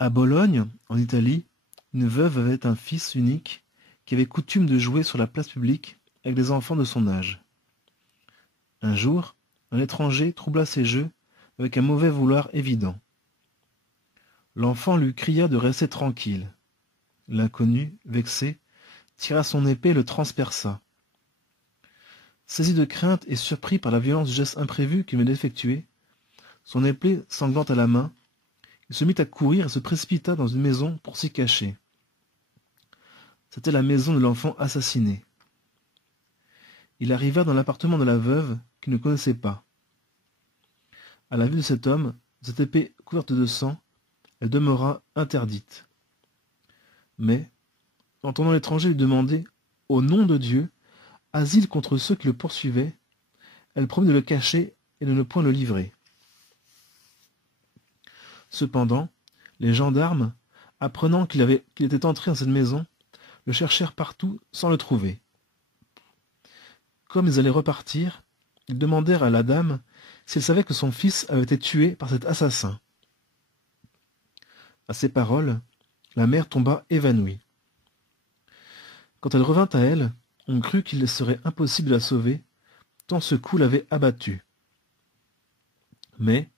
À Bologne, en Italie, une veuve avait un fils unique qui avait coutume de jouer sur la place publique avec des enfants de son âge. Un jour, un étranger troubla ses jeux avec un mauvais vouloir évident. L'enfant lui cria de rester tranquille. L'inconnu, vexé, tira son épée et le transperça. Saisi de crainte et surpris par la violence du geste imprévu qu'il venait d'effectuer, son épée sanglante à la main, il se mit à courir et se précipita dans une maison pour s'y cacher. C'était la maison de l'enfant assassiné. Il arriva dans l'appartement de la veuve qu'il ne connaissait pas. À la vue de cet homme, cette épée couverte de sang, elle demeura interdite. Mais, entendant l'étranger lui demander, au nom de Dieu, asile contre ceux qui le poursuivaient, elle promit de le cacher et de ne point le livrer. Cependant, les gendarmes, apprenant qu'il était entré dans cette maison, le cherchèrent partout sans le trouver. Comme ils allaient repartir, ils demandèrent à la dame si elle savait que son fils avait été tué par cet assassin. À ces paroles, la mère tomba évanouie. Quand elle revint à elle, on crut qu'il serait impossible de la sauver, tant ce coup l'avait abattue. Mais,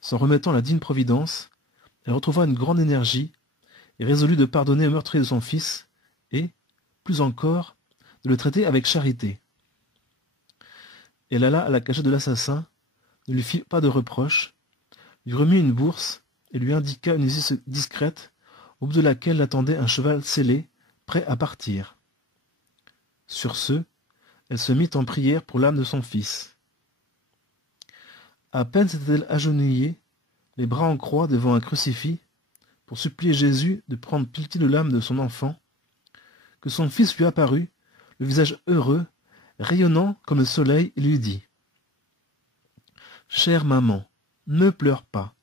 s'en remettant à la digne providence, elle retrouva une grande énergie et résolut de pardonner au meurtrier de son fils et, plus encore, de le traiter avec charité. Elle alla à la cachette de l'assassin, ne lui fit pas de reproche, lui remit une bourse et lui indiqua une issue discrète au bout de laquelle l'attendait un cheval sellé, prêt à partir. Sur ce, elle se mit en prière pour l'âme de son fils. À peine s'était-elle agenouillée, les bras en croix devant un crucifix, pour supplier Jésus de prendre pitié de l'âme de son enfant, que son fils lui apparut, le visage heureux, rayonnant comme le soleil, et lui dit « Chère maman, ne pleure pas.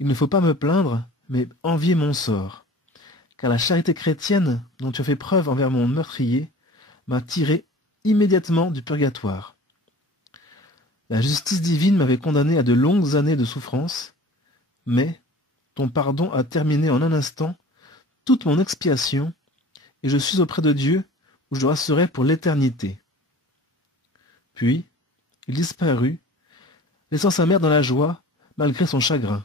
Il ne faut pas me plaindre, mais envier mon sort. Car la charité chrétienne dont tu as fait preuve envers mon meurtrier m'a tiré immédiatement du purgatoire. La justice divine m'avait condamné à de longues années de souffrance, mais ton pardon a terminé en un instant toute mon expiation, et je suis auprès de Dieu où je resterai pour l'éternité. » Puis, il disparut, laissant sa mère dans la joie, malgré son chagrin.